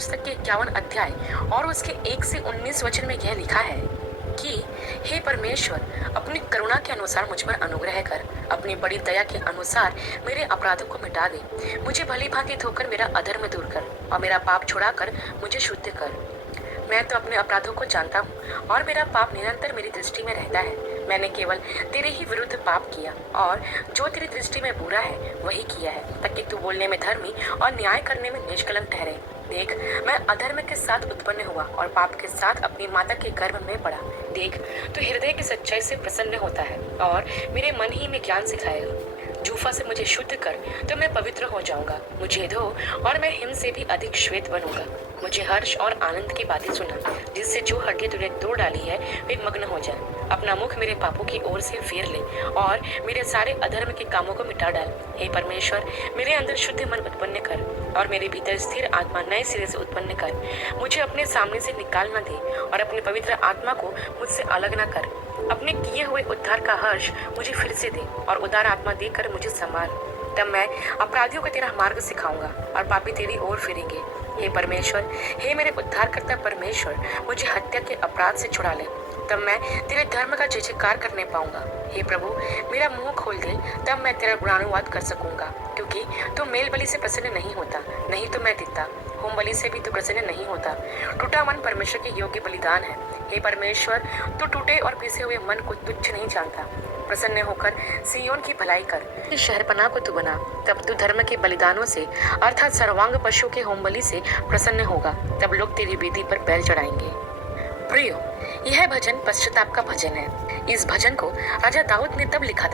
पुस्तक के 51 अध्याय और उसके 1 से 19 वचन में यह लिखा है कि हे परमेश्वर, अपनी करुणा के अनुसार मुझ पर अनुग्रह कर, अपनी बड़ी दया के अनुसार मेरे अपराधों को मिटा दे। मुझे भली भांति धोकर मेरा अधर्म दूर कर और मेरा पाप छुड़ाकर मुझे शुद्ध कर। मैं तो अपने अपराधों को जानता हूँ और मेरा पाप निरंतर मेरी दृष्टि में रहता है। मैंने केवल तेरे ही विरुद्ध पाप किया और जो तेरी दृष्टि में बुरा है वही किया है, ताकि तू बोलने में धर्मी और न्याय करने में निष्कलंक ठहरे। देख, मैं अधर्म के साथ उत्पन्न हुआ और पाप के साथ अपनी माता के गर्भ में पड़ा। देख, तू हृदय की सच्चाई से प्रसन्न होता है और मेरे मन ही में ज्ञान सिखाएगा। जूफा से मुझे शुद्ध कर तो मैं पवित्र हो जाऊंगा। मुझे धो और मैं हिम से भी अधिक श्वेत बनूंगा। मुझे हर्ष और आनंद की बातें सुना, जिससे जो हड्डियां तूने तोड़ डाली है वे मग्न हो जाए। अपना मुख मेरे पापों की ओर से फेर ले और मेरे सारे अधर्म के कामों को मिटा डाल। हे परमेश्वर, मेरे अंदर शुद्ध मन उत्पन्न कर और मेरे भीतर स्थिर आत्मा नए सिरे से उत्पन्न कर। मुझे अपने सामने से निकाल न दे और अपनी पवित्र आत्मा को मुझसे अलग न कर। अपने किए हुए उद्धार का हर्ष मुझे फिर से दे और उदार आत्मा देकर मुझे संभाल। तब मैं अपराधियों को तेरा मार्ग सिखाऊंगा और पापी तेरी ओर फिरेंगे। हे परमेश्वर, हे मेरे उद्धारकर्ता परमेश्वर, मुझे हत्या के अपराध से छुड़ा ले, तब मैं तेरे धर्म का जय जयकार करने पाऊंगा। हे प्रभु, मेरा मुंह खोल दे, तब मैं तेरा गुणानुवाद कर सकूंगा, क्योंकि तू मेल बलि से प्रसन्न नहीं होता, नहीं तो मैं देता। होम बलि से भी तू प्रसन्न नहीं होता। टूटा मन परमेश्वर के योग्य बलिदान है। हे परमेश्वर, तू टूटे और पीसे हुए मन को तुच्छ नहीं जानता। प्रसन्न होकर सियोन की भलाई कर, शहरपनाह को तू बना। तब तू धर्म के बलिदानों से अर्थात सर्वांग पशु के होम बलि से प्रसन्न होगा। तब लोग तेरी वेदी पर बैल चढ़ाएंगे। प्रियो, यह भजन पश्चाताप का भजन है। इस भजन को राजा दाऊद ने तब लिखा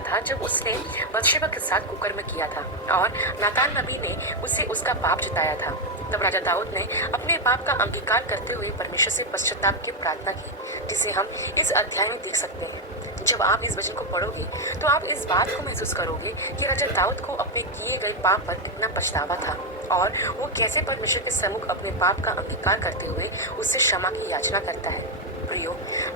था जब उसने बत्शेबा के साथ कुकर्म किया था और नातान नबी ने उसे उसका पाप जताया था। तब राजा दाऊद ने अपने पाप का अंगीकार करते हुए परमेश्वर से पश्चाताप की प्रार्थना की, जिसे हम इस अध्याय में देख सकते हैं। जब आप इस वचन को पढ़ोगे तो आप इस बात को महसूस करोगे कि राजा दाऊद को अपने किए गए पाप पर कितना पछतावा था और वो कैसे परमेश्वर के सम्मुख अपने पाप का अंगीकार करते हुए उससे क्षमा की याचना करता है। प्रियो,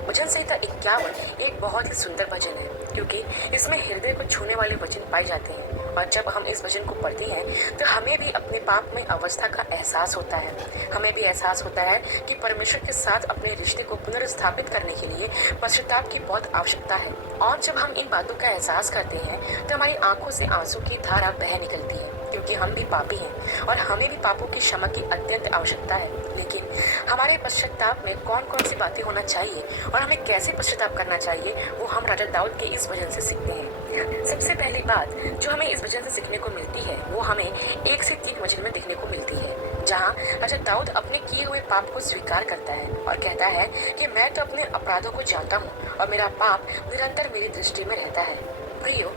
भजन संहिता 51 एक बहुत ही सुंदर भजन है, क्योंकि इसमें हृदय को छूने वाले वचन पाए जाते हैं। और जब हम इस भजन को पढ़ते हैं तो हमें भी अपने पाप में अवस्था का एहसास होता है। हमें भी एहसास होता है कि परमेश्वर के साथ अपने रिश्ते को पुनर्स्थापित करने के लिए पश्चाताप की बहुत आवश्यकता है। और जब हम इन बातों का एहसास करते हैं तो हमारी आंखों से आंसू की धारा बह निकलती है, क्योंकि हम भी पापी हैं और हमें भी पापों की क्षमा की अत्यंत आवश्यकता है। लेकिन हमारे पश्चाताप में कौन कौन सी बातें होना चाहिए और हमें कैसे पश्चाताप करना चाहिए, वो हम राजा दाऊद के इस भजन से सीखते हैं। सबसे पहली बात जो हमें इस भजन से सीखने को मिलती है वो हमें 1 से 3 वचन में देखने को मिलती है, जहाँ राजा दाऊद अपने किए हुए पाप को स्वीकार करता है और कहता है कि मैं तो अपने अपराधों को जानता हूँ और मेरा पाप निरंतर मेरी दृष्टि में रहता है। प्रियो,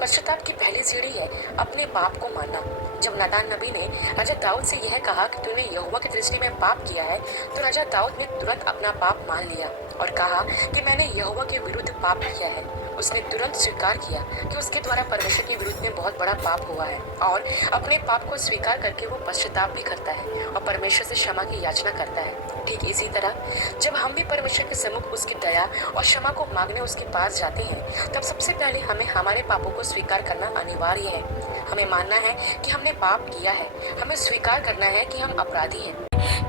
पश्चाताप की पहली सीढ़ी है अपने पाप को मानना। जब नातान नबी ने राजा दाऊद से यह कहा कि तूने यहोवा की दृष्टि में पाप किया है, तो राजा दाऊद ने तुरंत अपना पाप मान लिया और कहा कि मैंने यहोवा के विरुद्ध पाप किया है। उसने तुरंत स्वीकार किया कि उसके द्वारा परमेश्वर के विरुद्ध में बहुत बड़ा पाप हुआ है और अपने पाप को स्वीकार करके वो पश्चाताप भी करता है और परमेश्वर से क्षमा की याचना करता है। ठीक इसी तरह जब हम भी परमेश्वर के सम्मुख उसकी दया और क्षमा को मांगने उसके पास जाते हैं, तब सबसे पहले हमें हमारे पापों को स्वीकार करना अनिवार्य है। हमें मानना है कि हमने पाप किया है। हमें स्वीकार करना है कि हम अपराधी हैं,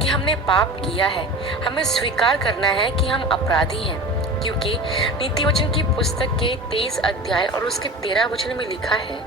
कि हमने पाप किया है। हमें स्वीकार करना है कि हम अपराधी हैं, क्योंकि नीति वचन की पुस्तक के 23 अध्याय और उसके 13 वचन में लिखा है,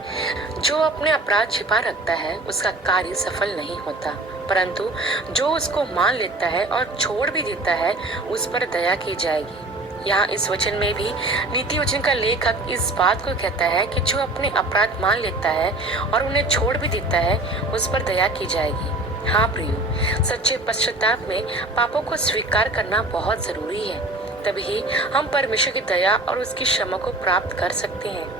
जो अपने अपराध छिपा रखता है उसका कार्य सफल नहीं होता, परंतु जो उसको मान लेता है और छोड़ भी देता है उस पर दया की जाएगी। यहाँ इस वचन में भी नीति वचन का लेखक इस बात को कहता है कि जो अपने अपराध मान लेता है और उन्हें छोड़ भी देता है उस पर दया की जाएगी। हाँ प्रियो, सच्चे पश्चाताप में पापों को स्वीकार करना बहुत जरूरी है, तभी हम परमेश्वर की दया और उसकी क्षमा को प्राप्त कर सकते हैं।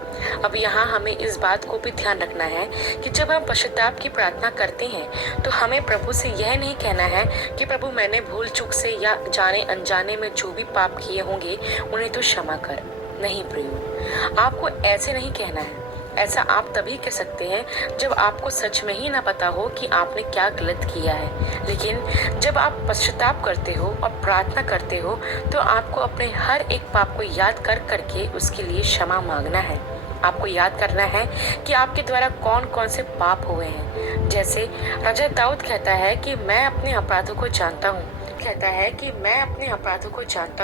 अब यहाँ हमें इस बात को भी ध्यान रखना है कि जब हम पश्चाताप की प्रार्थना करते हैं तो हमें प्रभु से यह नहीं कहना है कि प्रभु मैंने भूल चूक से या जाने अनजाने में जो भी पाप किए होंगे उन्हें तो क्षमा कर। नहीं प्रियो, आपको ऐसे नहीं कहना है। ऐसा आप तभी कह सकते हैं जब आपको सच में ही ना पता हो कि आपने क्या गलत किया है। लेकिन जब आप पश्चाताप करते हो और प्रार्थना करते हो तो आपको अपने हर एक पाप को याद कर करके उसके लिए क्षमा मांगना है। आपको याद करना है कि आपके द्वारा कौन कौन से पाप हुए हैं। जैसे राजा दाऊद कहता है कि मैं अपने अपराधों को जानता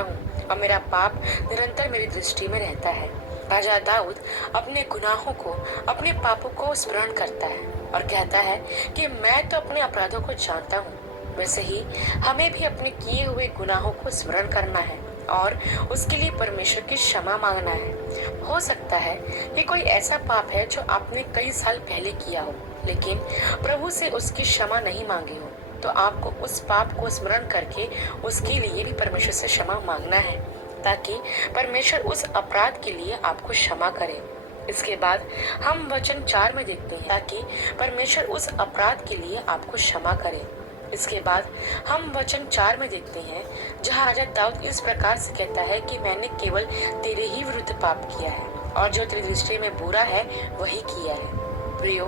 हूँ, और मेरा पाप निरंतर मेरी दृष्टि में रहता है। राजा दाऊद अपने गुनाहों को, अपने पापों को स्मरण करता है और कहता है कि मैं तो अपने अपराधों को जानता हूँ। वैसे ही हमें भी अपने किए हुए गुनाहों को स्मरण करना है और उसके लिए परमेश्वर की क्षमा मांगना है। हो सकता है कि कोई ऐसा पाप है जो आपने कई साल पहले किया हो, लेकिन प्रभु से उसकी क्षमा नहीं मांगी हो, तो आपको उस पाप को स्मरण करके उसके लिए भी परमेश्वर से क्षमा मांगना है, ताकि परमेश्वर उस अपराध के लिए आपको क्षमा करे। इसके बाद हम वचन 4 में देखते हैं, ताकि परमेश्वर उस अपराध के लिए आपको क्षमा करे। इसके बाद हम वचन 4 में देखते हैं, जहाँ राजा दाऊद इस प्रकार से कहता है कि मैंने केवल तेरे ही विरुद्ध पाप किया है और जो तेरी दृष्टि में बुरा है वही किया है। प्रियो,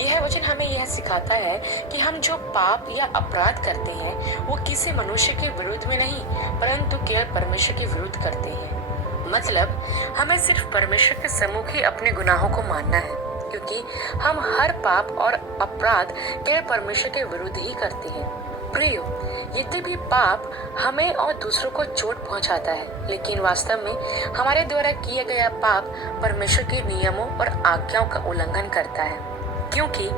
यह वचन हमें यह सिखाता है कि हम जो पाप या अपराध करते हैं वो किसी मनुष्य के विरुद्ध में नहीं, परंतु केवल परमेश्वर के विरुद्ध करते हैं। मतलब हमें सिर्फ परमेश्वर के सम्मुख ही अपने गुनाहों को मानना है, क्योंकि हम हर पाप और अपराध केवल परमेश्वर के विरुद्ध ही करते हैं। प्रियो, यद्यपि पाप हमें और दूसरों को चोट पहुंचाता है, लेकिन वास्तव में हमारे द्वारा किया गया पाप परमेश्वर के नियमों और आज्ञाओं का उल्लंघन करता है, क्योंकि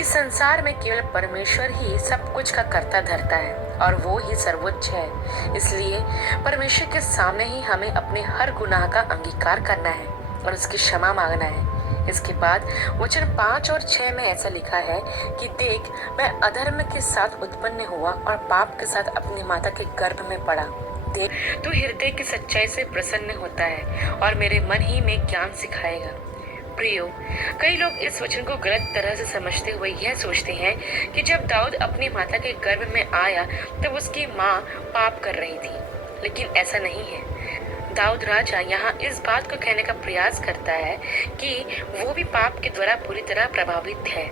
इस संसार में केवल परमेश्वर ही सब कुछ का कर्ता धर्ता है और वो ही सर्वोच्च है। इसलिए परमेश्वर के सामने ही हमें अपने हर गुनाह का अंगीकार करना है और उसकी क्षमा मांगना है। इसके बाद वचन 5 और 6 में ऐसा लिखा है कि देख, मैं अधर्म के साथ उत्पन्न हुआ और पाप के साथ अपनी माता के गर्भ में पड़ा। देख, तू हृदय की सच्चाई से प्रसन्न होता है और मेरे मन ही में ज्ञान सिखाएगा। प्रियो, कई लोग इस वचन को गलत तरह से समझते हुए यह सोचते हैं कि जब दाऊद अपनी माता के गर्भ में आया तब उसकी माँ पाप कर रही थी, लेकिन ऐसा नहीं है। दाऊद राजा यहाँ इस बात को कहने का प्रयास करता है कि वो भी पाप के द्वारा पूरी तरह प्रभावित है,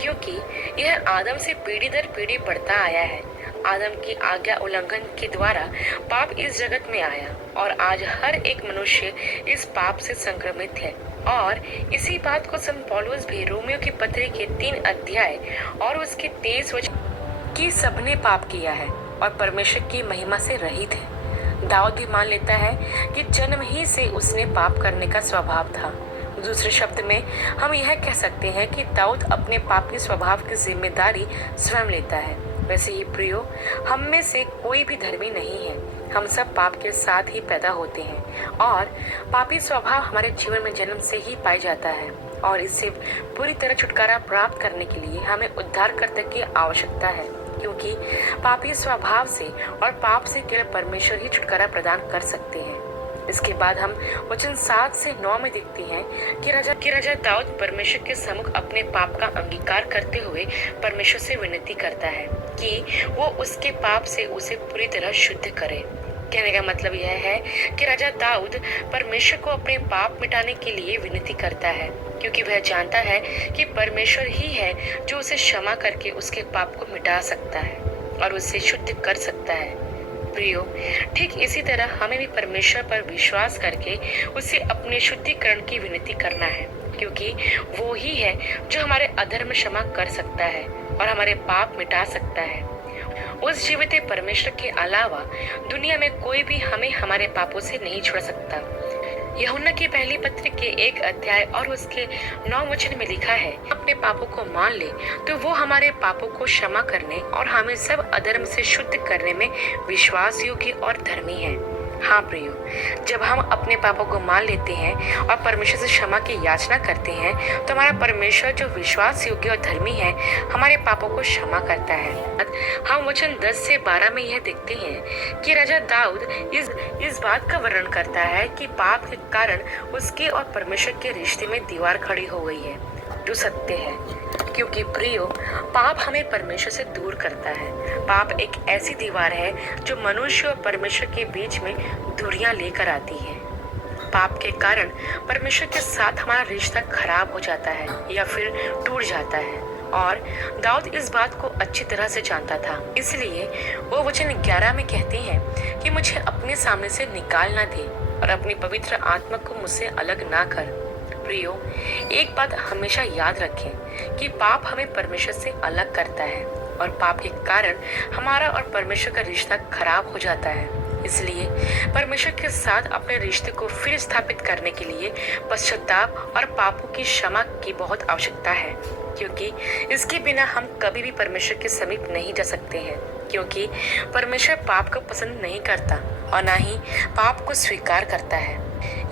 क्योंकि यह आदम से पीढ़ी दर पीढ़ी बढ़ता आया है। आदम की आज्ञा उल्लंघन के द्वारा पाप इस जगत में आया और आज हर एक मनुष्य इस पाप से संक्रमित है। और इसी बात को संत पौलुस भी रोमियो की पत्री के 3 अध्याय और उसके 23 वचन कि सबने पाप किया है और परमेश्वर की महिमा से रहित है। दाऊद भी मान लेता है कि जन्म ही से उसने पाप करने का स्वभाव था। दूसरे शब्द में हम यह कह सकते हैं कि दाऊद अपने पापी स्वभाव की जिम्मेदारी स्वयं लेता है। वैसे ही प्रियो, हम में से कोई भी धर्मी नहीं है। हम सब पाप के साथ ही पैदा होते हैं और पापी स्वभाव हमारे जीवन में जन्म से ही पाया जाता है और इससे पूरी तरह छुटकारा प्राप्त करने के लिए हमें उद्धारकर्ता की आवश्यकता है, क्योंकि पापी स्वभाव से और पाप से केवल परमेश्वर ही छुटकारा प्रदान कर सकते हैं। इसके बाद हम वचन 7 से 9 में देखते हैं कि राजा दाऊद परमेश्वर के सम्मुख अपने पाप का अंगीकार करते हुए परमेश्वर से विनती करता है कि वो उसके पाप से उसे पूरी तरह शुद्ध करे। कहने का मतलब यह है कि राजा दाऊद परमेश्वर को अपने पाप मिटाने के लिए विनती करता है, क्योंकि वह जानता है कि परमेश्वर ही है जो उसे क्षमा करके उसके पाप को मिटा सकता है और उसे शुद्ध कर सकता है। प्रियो, ठीक इसी तरह हमें भी परमेश्वर पर विश्वास करके उसे अपने शुद्धिकरण की विनती करना है, क्योंकि वो ही है जो हमारे अधर्म क्षमा कर सकता है और हमारे पाप मिटा सकता है। उस जीवित परमेश्वर के अलावा दुनिया में कोई भी हमें हमारे पापों से नहीं छुड़ा सकता। यूहन्ना की पहली पत्री के 1 अध्याय और उसके 9 वचन में लिखा है, अपने पापों को मान ले तो वो हमारे पापों को क्षमा करने और हमें सब अधर्म से शुद्ध करने में विश्वास योग्य और धर्मी है। हाँ प्रियो, जब हम अपने पापों को मान लेते हैं और परमेश्वर से क्षमा की याचना करते हैं तो हमारा परमेश्वर जो विश्वास योग्य और धर्मी है हमारे पापों को क्षमा करता है। हम वचन 10 से 12 में यह देखते हैं कि राजा दाऊद इस बात का वर्णन करता है कि पाप के कारण उसके और परमेश्वर के रिश्ते में दीवार खड़ी हो गई है, जो सत्य है, क्योंकि प्रियो, पाप हमें परमेश्वर से दूर करता है। पाप एक ऐसी दीवार है जो मनुष्य और परमेश्वर के बीच में दूरियां लेकर आती है। पाप के कारण परमेश्वर के साथ हमारा रिश्ता खराब हो जाता है या फिर टूट जाता है और दाऊद इस बात को अच्छी तरह से जानता था। इसलिए वो वचन 11 में कहते हैं कि मुझे अपने सामने से निकाल ना दे और अपनी पवित्र आत्मा को मुझसे अलग ना कर। प्रियो, एक बात हमेशा याद रखें कि पाप हमें परमेश्वर से अलग करता है और पाप के कारण हमारा और परमेश्वर का रिश्ता खराब हो जाता है। इसलिए परमेश्वर के साथ अपने रिश्ते को फिर स्थापित करने के लिए पश्चाताप और पापों की क्षमा की बहुत आवश्यकता है, क्योंकि इसके बिना हम कभी भी परमेश्वर के समीप नहीं जा सकते हैं, क्योंकि परमेश्वर पाप को पसंद नहीं करता और ना ही पाप को स्वीकार करता है।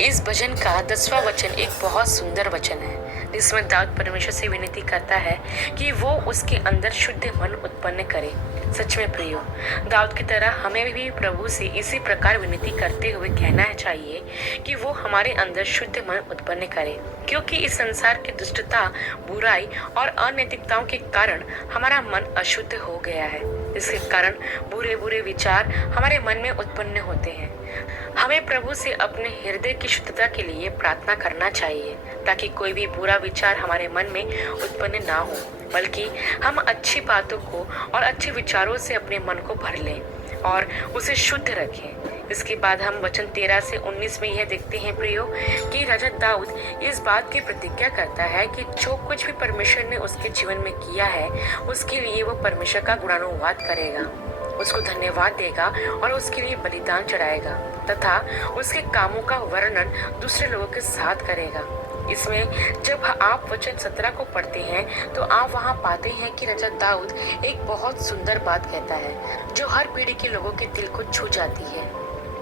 इस भजन का 10वां वचन एक बहुत सुंदर वचन है, जिसमें दाऊद परमेश्वर से विनती करता है कि वो उसके अंदर शुद्ध मन उत्पन्न करे। सच में प्रियो, दाऊद की तरह हमें भी प्रभु से इसी प्रकार विनती करते हुए कहना चाहिए कि वो हमारे अंदर शुद्ध मन उत्पन्न करे, क्योंकि इस संसार की दुष्टता, बुराई और अनैतिकताओं के कारण हमारा मन अशुद्ध हो गया है। इसके कारण बुरे बुरे विचार हमारे मन में उत्पन्न होते हैं। हमें प्रभु से अपने हृदय की शुद्धता के लिए प्रार्थना करना चाहिए, ताकि कोई भी बुरा विचार हमारे मन में उत्पन्न ना हो, बल्कि हम अच्छी बातों को और अच्छे विचारों से अपने मन को भर लें और उसे शुद्ध रखें। इसके बाद हम वचन 13 से 19 में यह देखते हैं प्रियो कि राजा दाऊद इस बात की प्रतिज्ञा करता है कि जो कुछ भी परमेश्वर ने उसके जीवन में किया है, उसके लिए वो परमेश्वर का गुणानुवाद करेगा, उसको धन्यवाद देगा और उसके लिए बलिदान चढ़ाएगा तथा उसके कामों का वर्णन दूसरे लोगों के साथ करेगा। इसमें जब आप वचन 17 को पढ़ते हैं तो आप वहां पाते हैं कि राजा दाऊद एक बहुत सुंदर बात कहता है, जो हर पीढ़ी के लोगों के दिल को छू जाती है।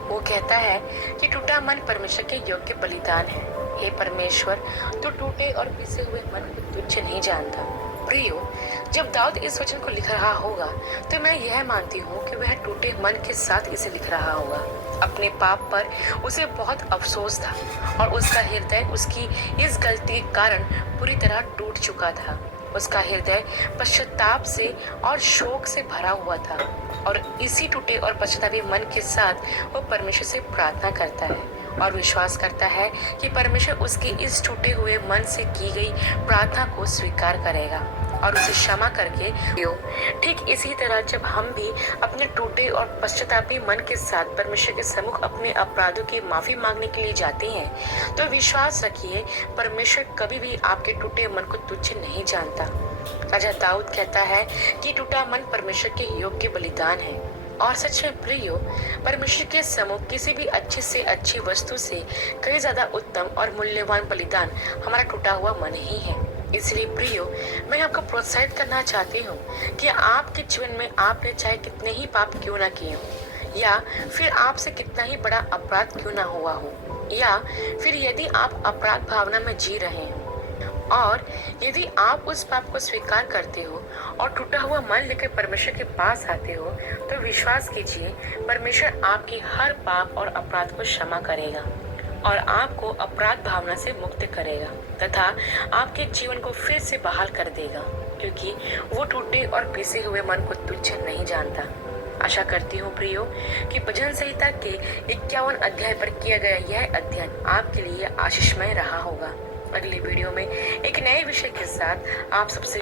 वो कहता है कि टूटा मन परमेश्वर के योग्य बलिदान है। हे परमेश्वर, तो टूटे और पिसे हुए मन को तुच्छ नहीं जानता। प्रियो, जब दाऊद इस वचन को लिख रहा होगा तो मैं यह मानती हूँ कि वह टूटे मन के साथ इसे लिख रहा होगा। अपने पाप पर उसे बहुत अफसोस था और उसका हृदय उसकी इस गलती के कारण पूरी तरह टूट चुका था। उसका हृदय पश्चाताप से और शोक से भरा हुआ था और इसी टूटे और पश्चातापी मन के साथ वो परमेश्वर से प्रार्थना करता है और विश्वास करता है कि परमेश्वर उसके इस टूटे हुए मन से की गई प्रार्थना को स्वीकार करेगा और उसे क्षमा करके ठीक इसी तरह जब हम भी अपने टूटे और पश्चातापी मन के साथ परमेश्वर के सम्मुख अपने अपराधों की माफी मांगने के लिए जाते हैं, तो विश्वास रखिए परमेश्वर कभी भी आपके टूटे मन को तुच्छ नहीं जानता। राजा दाऊद कहता है कि टूटा मन परमेश्वर के योग्य बलिदान है। और सच में प्रियो, परमेश्वर के सम्मुख किसी भी अच्छी से अच्छी वस्तु से कई ज्यादा उत्तम और मूल्यवान बलिदान हमारा टूटा हुआ मन ही है। इसलिए प्रियो, मैं आपको प्रोत्साहित करना चाहती हूँ कि आपके जीवन में आपने चाहे कितने ही पाप क्यों ना किए हो, या फिर आपसे कितना ही बड़ा अपराध क्यों ना हुआ हो, या फिर यदि आप अपराध भावना में जी रहे हैं और यदि आप उस पाप को स्वीकार करते हो और टूटा हुआ मन लेकर परमेश्वर के पास आते हो, तो विश्वास कीजिए परमेश्वर आपकी हर पाप और अपराध को क्षमा करेगा और आपको अपराध भावना से मुक्त करेगा तथा आपके जीवन को फिर से बहाल कर देगा, क्योंकि वो टूटे और पिसे हुए मन को तुच्छ नहीं जानता। आशा करती हूँ प्रियो कि भजन संहिता के 51 अध्याय पर किया गया यह अध्ययन आपके लिए आशीषमय रहा होगा। अगली वीडियो में एक नए विषय के साथ आप सबसे